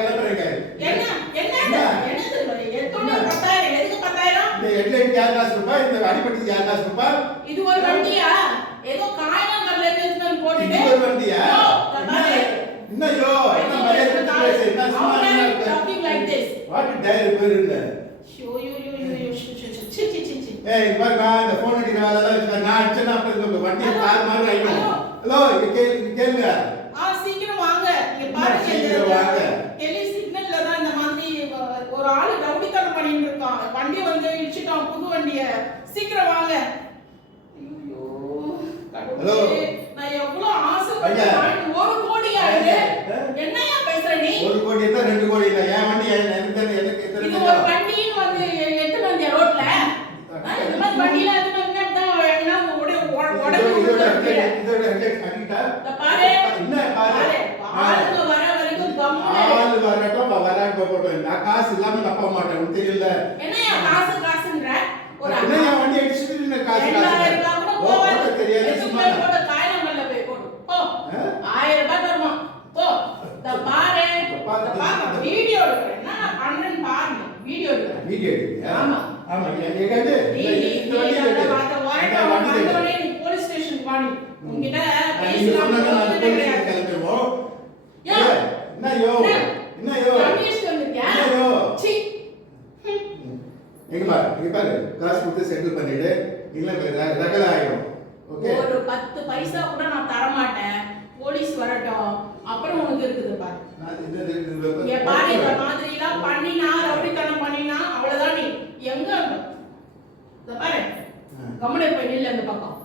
கிளம்புறேங்க. என்ன என்ன என்ன சொல்லுங்க? எத்தனை 10,000 எதுக்கு 10,000? இந்த ஹெட்லைட் யார் காசு ரூபாய்? இந்த அடிபட்டது யார் காசு ரூபாய்? இது ஒரு வண்டியா? ஏதோ காயம் கடல இன்வெஸ்ட்மென்ட் போட்டுட்டு இது ஒரு வண்டியா? என்னையோ என்ன மரியாதை கொடுத்து பேசு. என்ன சும்மா talking like this. What tyre பேருங்க. Show you see. ஏய் பாரு நான் இந்த போன் அடிக்கிற வேலைலாம் வச்சுக்க. நான் அடிச்சேன்னா அப்புறம் இந்த வண்டி கார் மாதிரி ஆயிடும். ஹலோ கேளுங்க. சீக்கிரம் வாங்க. இங்க பாருங்க. சீக்கிரம் வாங்க. டெல்லி சிக்னல்ல தான் இந்த மாதிரி ஒரு ஆளு ரவுடித்தனம் பண்ணிட்டு இருக்கான். வண்டி வந்து இடிச்சிட்டான் புது வண்டிய. சீக்கிரம் வாங்க. ஐயோ ஹலோ நான் எவ்வளவு ஆசைப்பட்டு வாங்கி 1 கோடியா இது? என்னையா பேசுற நீ? 1 கோடி என்ன 2 கோடி இல்ல. என் வண்டி எனக்கு எத்தனை இது ஒரு வண்டின்னு வந்து எத்தனை வண்டியா ரோட்ல? இந்த மாதிரி வண்டியில எத்தனை வந்தா என்ன இதோட ஹெட்லைட் அடிட்டா. பாரு என்ன பாரு ஆளுங்க வர வரைக்கும் கம்முனு ஆளு வரட்டும் வராட்டு போட்டோம். நான் காசு இல்லாம தப்ப மாட்டேன். உனக்கு தெரியல. என்னையா காசுன்ற ஒரு என்ன வண்டி அடிச்சிட்டு என்ன காசு 2000 ரூபாய் கூட போவாது. தெரியாது சும்மா போட காயங்கள்ல போய் போடு. போ 1000 ரூபாய் தருமா? போ பாரு வீடியோ எடுக்கிறேன். என்ன நான் பண்றேன்னு பாருங்க. வீடியோ எடுக்கிறேன். வீடியோ எடுங்க. ஆமா ஆமா எங்கது இந்த வண்டி எடுங்க. நீ போலீஸ் ஸ்டேஷன் போடி. உன்கிட்ட நீங்க சொன்னது நான் போலீஸ் கிளம்புவோம். என்னயோ கமிஷன் வந்துட்டியா? சீ இங்க பாரு காசு கொடுத்து செட்டில் பண்ணிடு. இல்ல ரகல ஆயிடும். ஓகே ஒரு 10 பைசா கூட நான் தர மாட்டேன். போலீஸ் வரட்டும் அப்புறம் உனக்கு இருக்குது பாரு. நான் இது ஏ பாரு இந்த மாதிரி எல்லாம் பண்ணினா ரவுடித்தனம் பண்ணினா அவ்வளவுதான். நீ எங்க இந்த பாரு கம்முனே போய் நில்ல அந்த பக்கம்.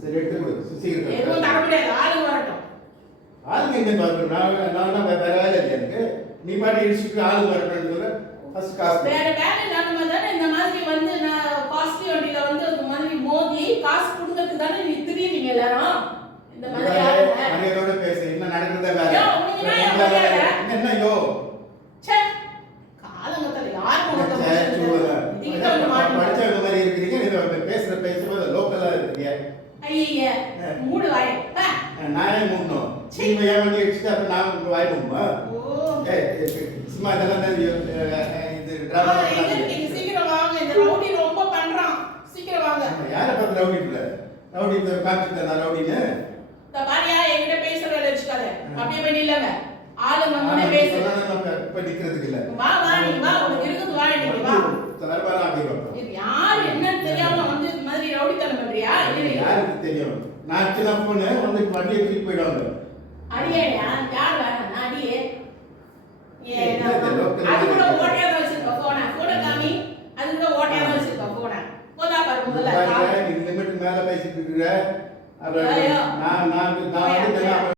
சரி எடுத்து கொடு. சீக்கிரம் எதுவும் தர முடியாது. ஆளு வரட்டும். ஆளுங்க எங்க பாரு. நான் வேற வேலை இல்லை எனக்கு. நீ பாட்டி இடிச்சுட்டு ஆளு வரணும்னு சொல்ல ஃபர்ஸ்ட் காசு வேற வேலை இல்லாம தானே இந்த மாதிரி வந்து நான் காஸ்ட்லி வண்டியில வந்து இந்த மாதிரி மோதி காசு கொடுக்கறதுக்கு தானே நீ திரியறீங்க எல்லாரும். இந்த மாதிரி மரியாதையோட பேசு. என்ன நடக்குறதே வேற. என்னையோ ச்சே காலங்கத்துல யார் படிச்ச மாதிரி இருக்கிறீங்க. நீங்க பேசுறது லோக்கலா இருக்கீங்க. ஐயே மூடு வாய். நானே மூடணும். நீங்க ஏன் வண்டி அடிச்சுட்டு அப்ப நான் உங்க வாய் மூடுமா? சும்மா இதெல்லாம் இது டிராமா. சீக்கிரம் வாங்க. இந்த ரவுடி ரொம்ப பண்றான். சீக்கிரம் வாங்க. யாரை பார்த்து ரவுடி இல்ல? ரவுடி காமிச்சுட்டா நான் ரவுடின்னு. இந்த பாரியா என்கிட்ட பேசுற வேலை வச்சுக்காத. அப்படியே போய் நில்லுங்க. ஆளுங்க முன்னே பேசு. இப்ப நிக்கிறதுக்கு இல்ல. வா நீ வா. உனக்கு இருக்குது வா நீ வா. தலபாரா அப்படி வரும். இது யார் என்னன்னு தெரியாம வந்து இந்த மாதிரி ரவுடித்தனம் பண்றியா? யாருக்கு தெரியும்? நான் சின்ன பொண்ணு வந்து வண்டியை தூக்கி போயிடுவாங்க. அடியேயா யார் வேணாம் அடியே. அது கூட ஓட்டையா தான் வச்சிருக்க போன. போன காமி. அது கூட ஓட்டையா தான் வச்சிருக்க போன. போதா பாரு முதல்ல. நீ லிமிட் மேல பேசிட்டு இருக்க. நான்